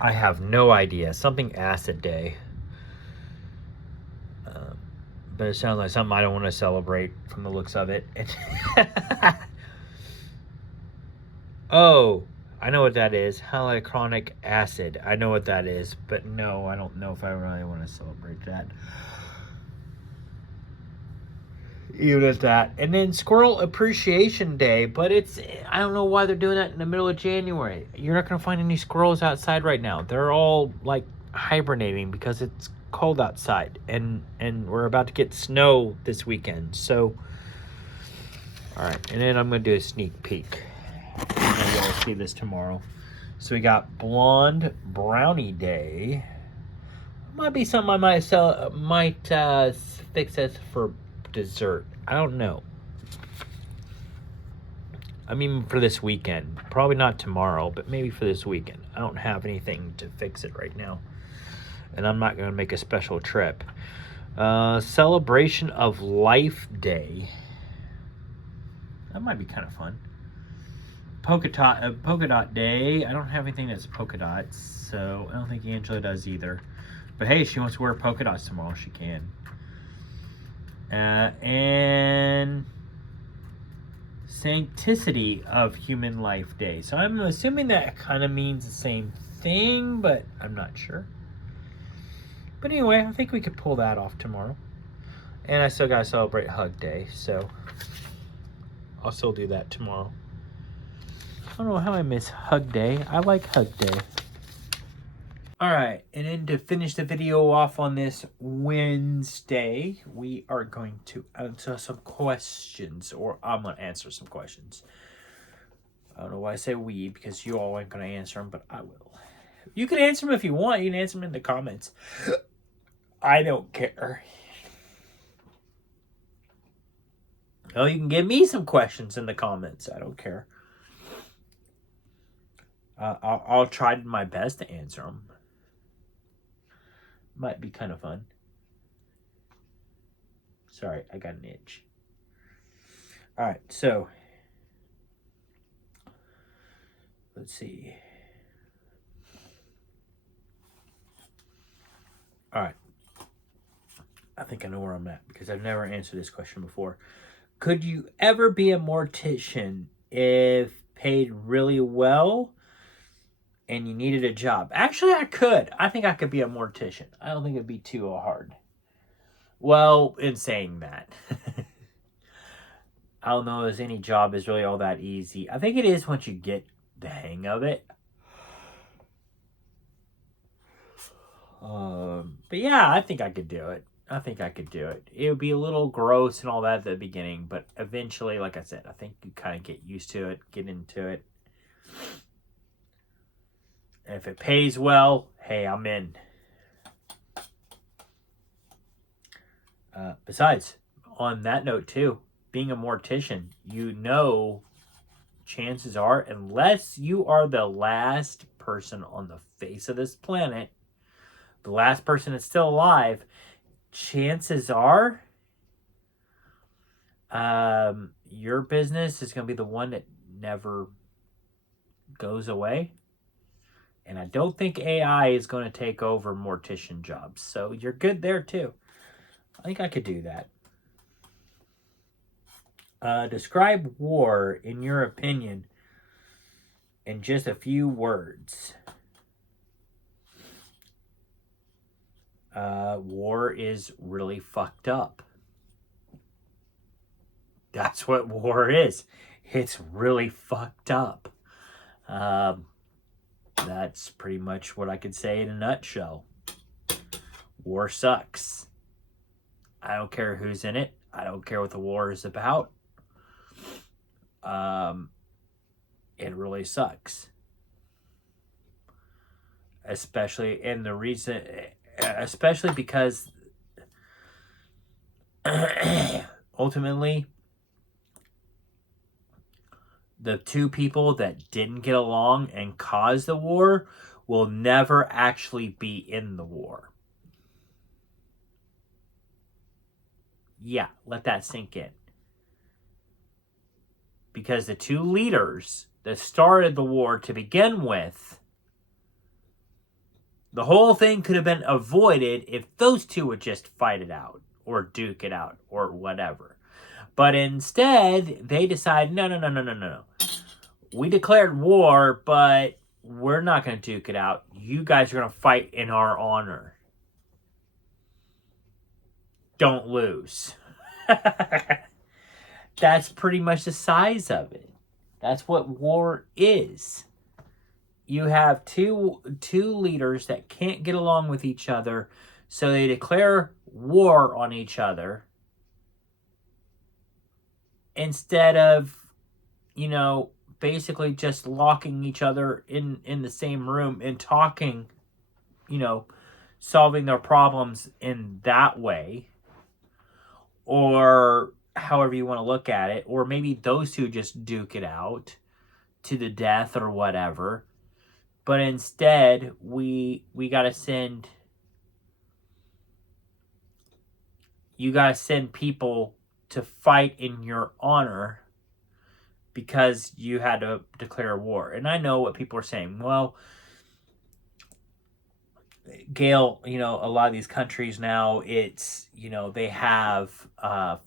I have no idea, something Acid Day. But it sounds like something I don't want to celebrate from the looks of it. Oh, I know what that is. Hyaluronic acid. I know what that is. But no, I don't know if I really want to celebrate that. Even at that. And then Squirrel Appreciation Day, but I don't know why they're doing that in the middle of January. You're not going to find any squirrels outside right now. They're all like hibernating because it's cold outside, and we're about to get snow this weekend. So, all right, and then I'm going to do a sneak peek. Maybe I'll see this tomorrow. So we got Blonde Brownie Day. Might be something I might fix as for dessert. I don't know. I mean, for this weekend. Probably not tomorrow, but maybe for this weekend. I don't have anything to fix it right now. And I'm not going to make a special trip. Celebration of Life Day. That might be kind of fun. Polka dot day. I don't have anything that's polka dots, so I don't think Angela does either. But hey, she wants to wear polka dots tomorrow. She can. And Sanctity of Human Life Day. So I'm assuming that kind of means the same thing, but I'm not sure. But anyway, I think we could pull that off tomorrow. And I still got to celebrate Hug Day, so I'll still do that tomorrow. I don't know how I miss Hug Day. I like Hug Day. Alright, and then to finish the video off on this Wednesday, we are going to answer some questions, or I'm going to answer some questions. I don't know why I say we, because you all aren't going to answer them, but I will. You can answer them if you want. You can answer them in the comments. I don't care. Oh, you can give me some questions in the comments. I don't care. I'll try my best to answer them. Might be kind of fun. Sorry, I got an itch. Alright, so let's see. Alright. I think I know where I'm at because I've never answered this question before. Could you ever be a mortician if paid really well and you needed a job? Actually, I could. I think I could be a mortician. I don't think it'd be too hard. Well, in saying that, I don't know if any job is really all that easy. I think it is once you get the hang of it. But yeah, I think I could do it. I think I could do it. It would be a little gross and all that at the beginning, but eventually, like I said, I think you kind of get used to it, get into it. And if it pays well, hey, I'm in. Besides, on that note too, being a mortician, you know, chances are, unless you are the last person on the face of this planet, the last person that's still alive, chances are your business is going to be the one that never goes away. And I don't think AI is going to take over mortician jobs. So you're good there too. I think I could do that. Describe war, in your opinion, in just a few words. War is really fucked up. That's what war is. It's really fucked up. That's pretty much what I could say in a nutshell. War sucks. I don't care who's in it. I don't care what the war is about. It really sucks. Especially because ultimately the two people that didn't get along and caused the war will never actually be in the war. Yeah, let that sink in. Because the two leaders that started the war to begin with, the whole thing could have been avoided if those two would just fight it out or duke it out or whatever. But instead, they decided, no. We declared war, but we're not going to duke it out. You guys are going to fight in our honor. Don't lose. That's pretty much the size of it. That's what war is. You have two leaders that can't get along with each other, so they declare war on each other instead of, basically just locking each other in the same room and talking, solving their problems in that way, or however you want to look at it, or maybe those two just duke it out to the death or whatever. But instead, we gotta send, you gotta send people to fight in your honor because you had to declare war. And I know what people are saying. Well, Gail, a lot of these countries now, it's, they have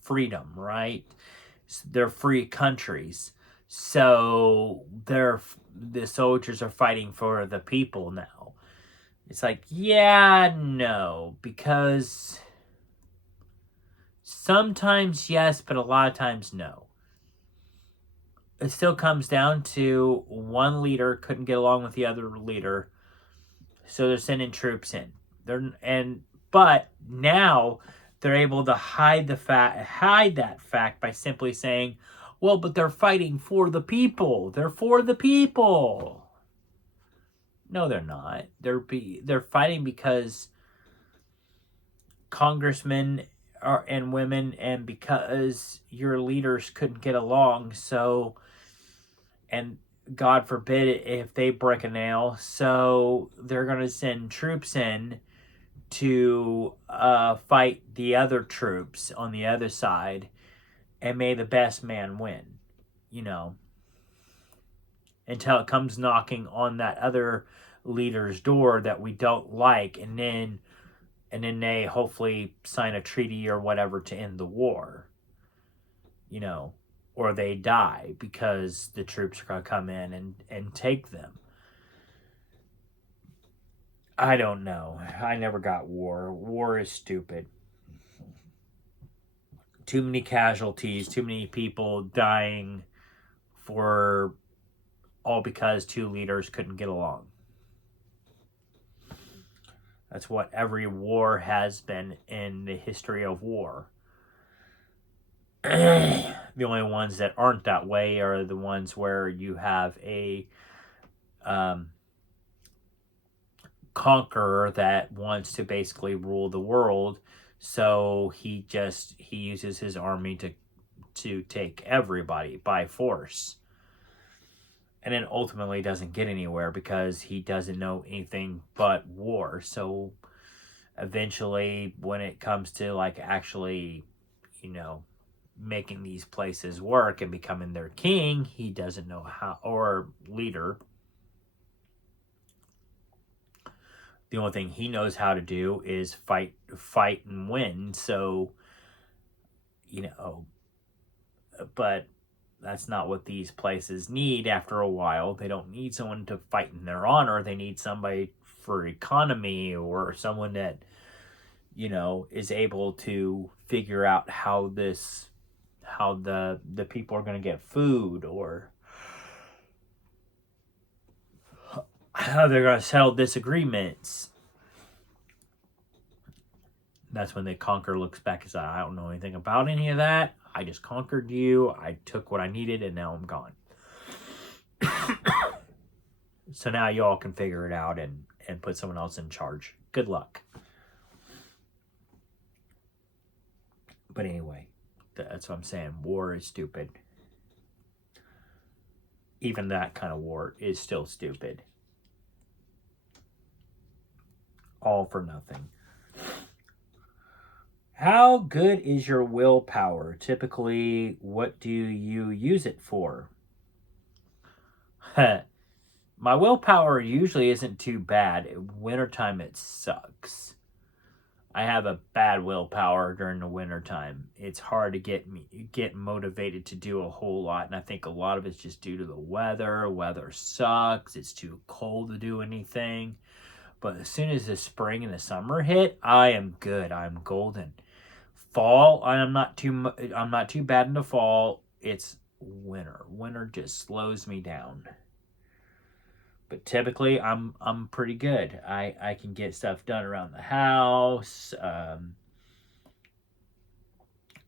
freedom, right? They're free countries. So the soldiers are fighting for the people now. It's like, yeah, no, because sometimes yes, but a lot of times no. It still comes down to one leader couldn't get along with the other leader, so they're sending troops in. But now they're able to hide that fact by simply saying, well, but they're fighting for the people. They're for the people. No, they're not. They're fighting because congressmen and women, and because your leaders couldn't get along. So, and God forbid if they break a nail, so they're going to send troops in to fight the other troops on the other side, and may the best man win, until it comes knocking on that other leader's door that we don't like, and then they hopefully sign a treaty or whatever to end the war, or they die because the troops are going to come in and take them. I don't know. I never got war. War is stupid. Too many casualties, too many people dying for all because two leaders couldn't get along. That's what every war has been in the history of war. The only ones that aren't that way are the ones where you have a conqueror that wants to basically rule the world, so he uses his army to take everybody by force, and then ultimately doesn't get anywhere because he doesn't know anything but war. So eventually, when it comes to actually, making these places work and becoming their king, he doesn't know how, or leader. The only thing he knows how to do is fight and win. So, but that's not what these places need after a while. They don't need someone to fight in their honor. They need somebody for economy, or someone that, is able to figure out how the people are going to get food, or how they're going to settle disagreements. That's when the conqueror looks back and says, I don't know anything about any of that. I just conquered you. I took what I needed, and now I'm gone. So now you all can figure it out and put someone else in charge. Good luck. But anyway, that's what I'm saying. War is stupid. Even that kind of war is still stupid. All for nothing. How good is your willpower? Typically, what do you use it for? My willpower usually isn't too bad. In wintertime, it sucks. I have a bad willpower during the wintertime. It's hard to get motivated to do a whole lot, and I think a lot of it's just due to the weather. Weather sucks. It's too cold to do anything. But as soon as the spring and the summer hit, I am good. I'm golden. fall, I'm not too bad in the fall. It's winter. Winter just slows me down. But typically, I'm pretty good. I can get stuff done around the house.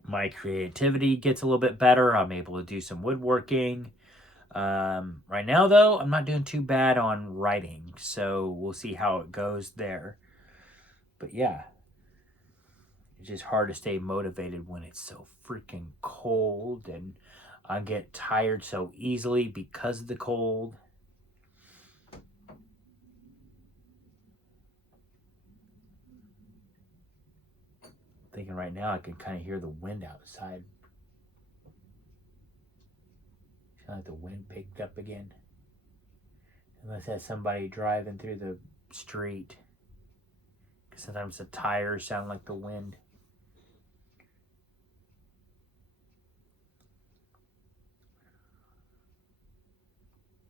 My creativity gets a little bit better. I'm able to do some woodworking. Right now, though, I'm not doing too bad on writing. So we'll see how it goes there. But yeah, it's just hard to stay motivated when it's so freaking cold. And I get tired so easily because of the cold. Thinking right now I can kind of hear the wind outside. Sound like the wind picked up again. Unless that's somebody driving through the street. Because sometimes the tires sound like the wind.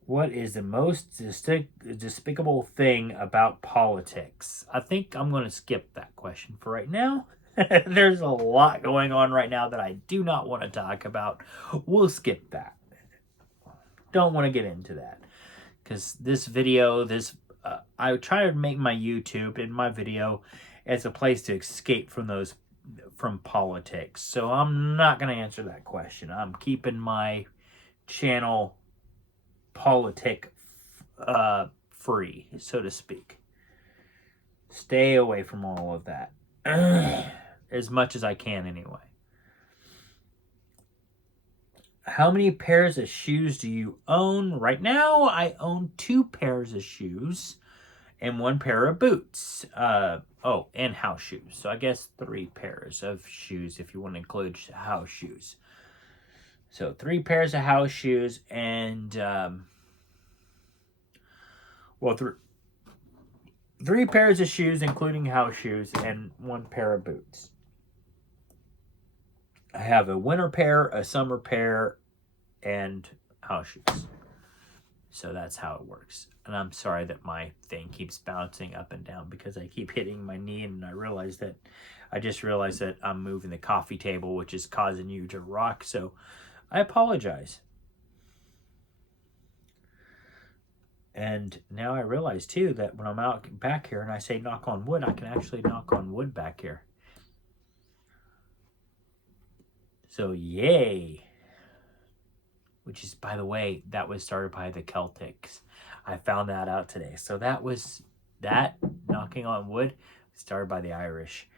What is the most despicable thing about politics? I think I'm going to skip that question for right now. There's a lot going on right now that I do not want to talk about. We'll skip that. Don't want to get into that. Because this video, I try to make my YouTube and my video as a place to escape from politics. So I'm not going to answer that question. I'm keeping my channel politic free, so to speak. Stay away from all of that. As much as I can, anyway. How many pairs of shoes do you own? Right now, I own 2 pairs of shoes and 1 pair of boots. And house shoes. So I guess 3 pairs of shoes if you want to include house shoes. So 3 pairs of house shoes and 3 pairs of shoes, including house shoes, and 1 pair of boots. I have a winter pair, a summer pair, and house shoes. So that's how it works. And I'm sorry that my thing keeps bouncing up and down because I keep hitting my knee, and I just realized that I'm moving the coffee table, which is causing you to rock. So I apologize. And now I realize, too, that when I'm out back here and I say knock on wood, I can actually knock on wood back here. So, yay. Which is, by the way, that was started by the Celtics. I found that out today. So that knocking on wood started by the Irish.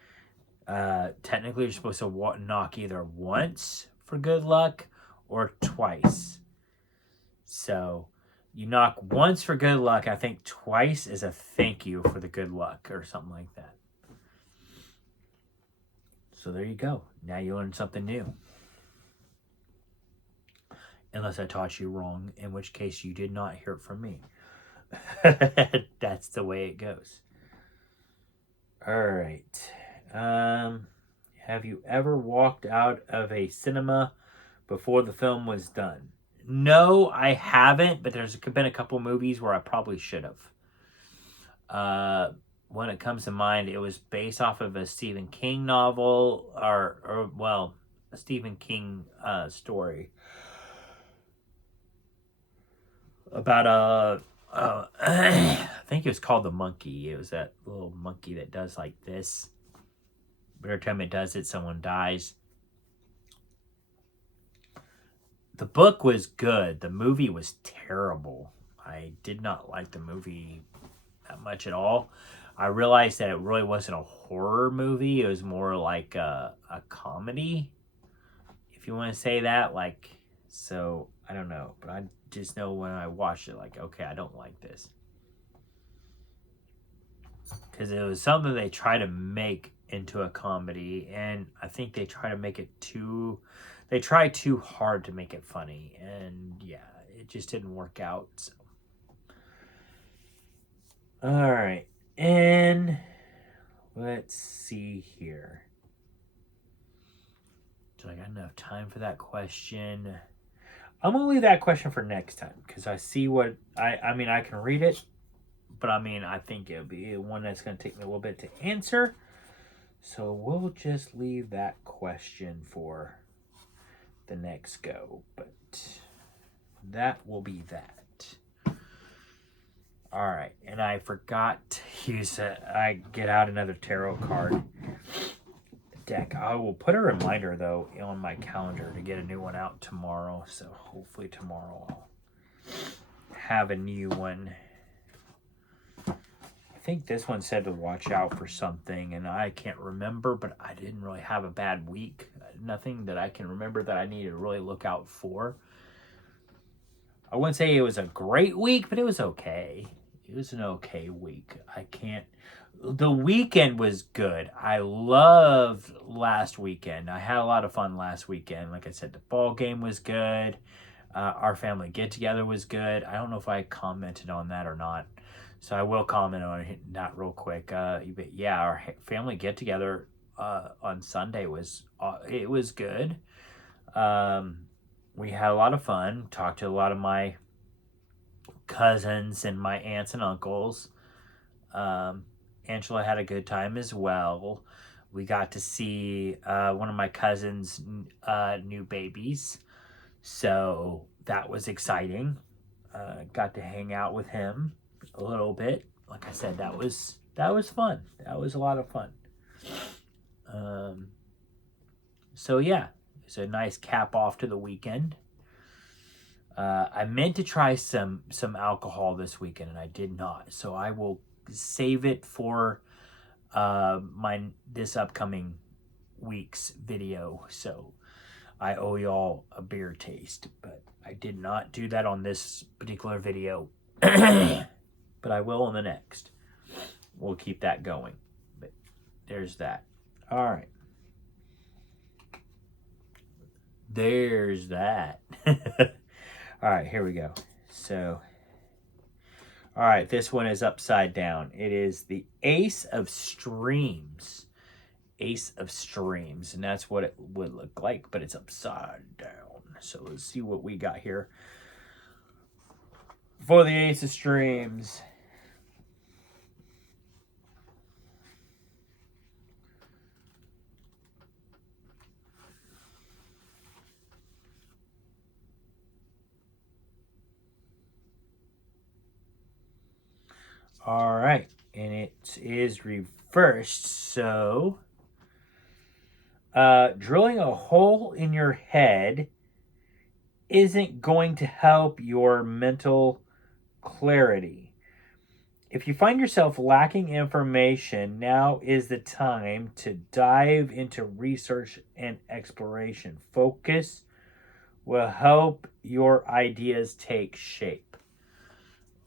Technically, you're supposed to knock either once for good luck or twice. So you knock once for good luck. I think twice is a thank you for the good luck or something like that. So there you go. Now you learned something new. Unless I taught you wrong, in which case you did not hear it from me. That's the way it goes. All right. Have you ever walked out of a cinema before the film was done? No, I haven't, but there's been a couple movies where I probably should have. When it comes to mind, it was based off of a Stephen King novel, or a Stephen King story about I think it was called The Monkey. It was that little monkey that does like this. But every time it does it, someone dies. The book was good. The movie was terrible. I did not like the movie that much at all. I realized that it really wasn't a horror movie. It was more like a comedy, if you want to say that. So, I don't know. But I just know when I watched it, okay, I don't like this. Because it was something they try to make into a comedy. And I think they try to make it they try too hard to make it funny. And yeah, it just didn't work out. So. All right. And let's see here. Do I got enough time for that question? I'm going to leave that question for next time. Because I see what... I mean, I can read it. But I mean, I think it'll be one that's going to take me a little bit to answer. So we'll just leave that question for the next go, but that will be that. All right, and I forgot to use I get out another tarot card deck. I will put a reminder though on my calendar to get a new one out tomorrow. So hopefully tomorrow I'll have a new one. I think this one said to watch out for something, and I can't remember, but I didn't really have a bad week. Nothing that I can remember that I needed to really look out for. I wouldn't say it was a great week, but it was okay. It was an okay week. The weekend was good. I loved last weekend. I had a lot of fun last weekend. Like I said, the ball game was good. Our family get-together was good. I don't know if I commented on that or not, so I will comment on that real quick. But yeah, our family get-together on Sunday was good. We had a lot of fun. Talked to a lot of my cousins and my aunts and uncles. Angela had a good time as well. We got to see one of my cousins' new babies, so that was exciting. Got to hang out with him a little bit. Like I said, that was fun. That was a lot of fun. So yeah, it's a nice cap off to the weekend. I meant to try some alcohol this weekend, and I did not. So I will save it for this upcoming week's video. So I owe y'all a beer taste, but I did not do that on this particular video. But I will on the next. We'll keep that going. But there's that. All right. There's that. All right, here we go. So, all right, this one is upside down. It is the Ace of Streams. Ace of Streams, and that's what it would look like, but it's upside down. So let's see what we got here for the Ace of Streams. All right, and it is reversed, so drilling a hole in your head isn't going to help your mental clarity. If you find yourself lacking information, now is the time to dive into research and exploration. Focus will help your ideas take shape.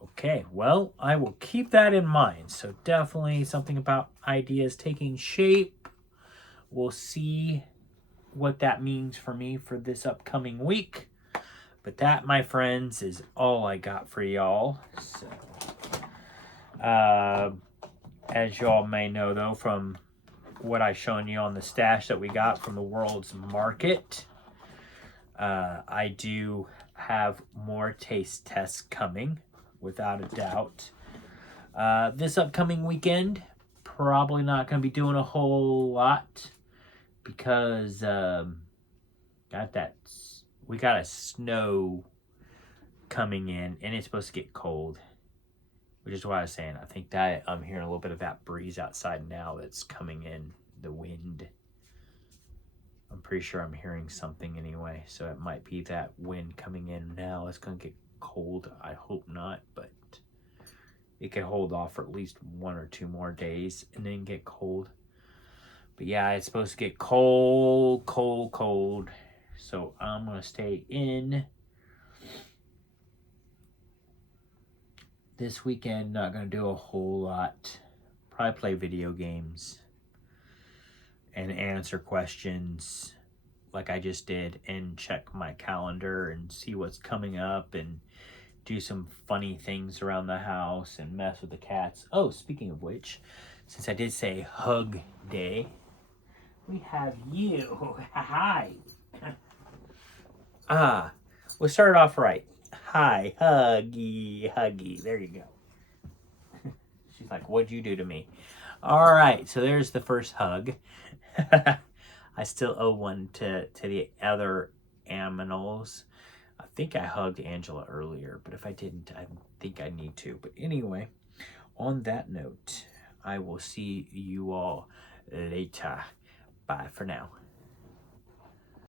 Okay, well, I will keep that in mind. So definitely something about ideas taking shape. We'll see what that means for me for this upcoming week. But that, my friends, is all I got for y'all. So, as y'all may know, though, from what I've shown you on the stash that we got from the world's market, I do have more taste tests coming, without a doubt. This upcoming weekend, probably not going to be doing a whole lot because we got a snow coming in, and it's supposed to get cold, which is why I was saying I think that I'm hearing a little bit of that breeze outside now that's coming in, the wind. I'm pretty sure I'm hearing something anyway, so it might be that wind coming in now. It's going to get cold. I hope not, but it can hold off for at least 1 or 2 more days and then get cold. But yeah, it's supposed to get cold. So I'm going to stay in this weekend. Not going to do a whole lot. Probably play video games and answer questions like I just did, and check my calendar and see what's coming up and do some funny things around the house and mess with the cats. Oh, speaking of which, since I did say hug day, we have you. Hi. We'll start it off right. Hi, huggy. There you go. She's like, what'd you do to me? All right, so there's the first hug. I still owe one to the other aminals. I think I hugged Angela earlier, but if I didn't, I think I need to. But anyway, on that note, I will see you all later. Bye for now.